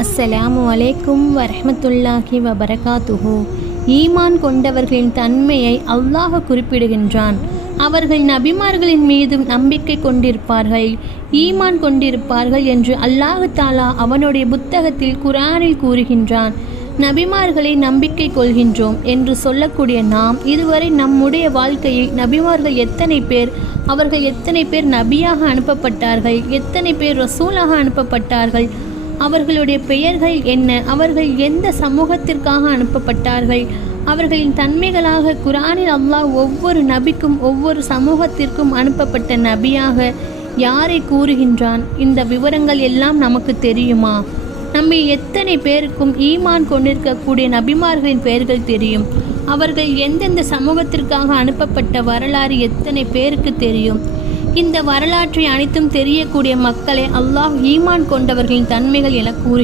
அஸ்ஸலாமு அலைக்கும் வரஹ்மத்துல்லாஹி வபரகாத்துஹு. ஈமான் கொண்டவர்களின் தன்மையை அல்லாஹ் குறிப்பிடுகின்றான். அவர்கள் நபிமார்களின் மீதும் நம்பிக்கை கொண்டிருப்பார்கள், ஈமான் கொண்டிருப்பார்கள் என்று அல்லாஹ் தாலா அவனுடைய புத்தகத்தில் குர்ஆனில் கூறுகின்றான். நபிமார்களை நம்பிக்கை கொள்கின்றோம் என்று சொல்லக்கூடிய நாம் இதுவரை நம்முடைய வாழ்க்கையில் நபிமார்கள் எத்தனை பேர், அவர்கள் எத்தனை பேர் நபியாக அனுப்பப்பட்டார்கள், எத்தனை பேர் ரசூலாக அனுப்பப்பட்டார்கள், அவர்களுடைய பெயர்கள் என்ன, அவர்கள் எந்த சமூகத்திற்காக அனுப்பப்பட்டார்கள், அவர்களின் தன்மைகளாக குர்ஆனில் அல்லாஹ் ஒவ்வொரு நபிக்கும் ஒவ்வொரு சமூகத்திற்கும் அனுப்பப்பட்ட நபியாக யாரை கூறுகின்றான்? இந்த விவரங்கள் எல்லாம் நமக்கு தெரியுமா? நம்ம எத்தனை பேருக்கும் ஈமான் கொண்டிருக்கக்கூடிய நபிமார்களின் பெயர்கள் தெரியும்? அவர்கள் எந்தெந்த சமூகத்திற்காக அனுப்பப்பட்ட வரலாறு எத்தனை பேருக்கு தெரியும்? இந்த வரலாற்றை அனைத்தும் தெரியக்கூடிய மக்களை அல்லாஹ் ஈமான் கொண்டவர்களின் தன்மைகள் என கூறுகிறார்.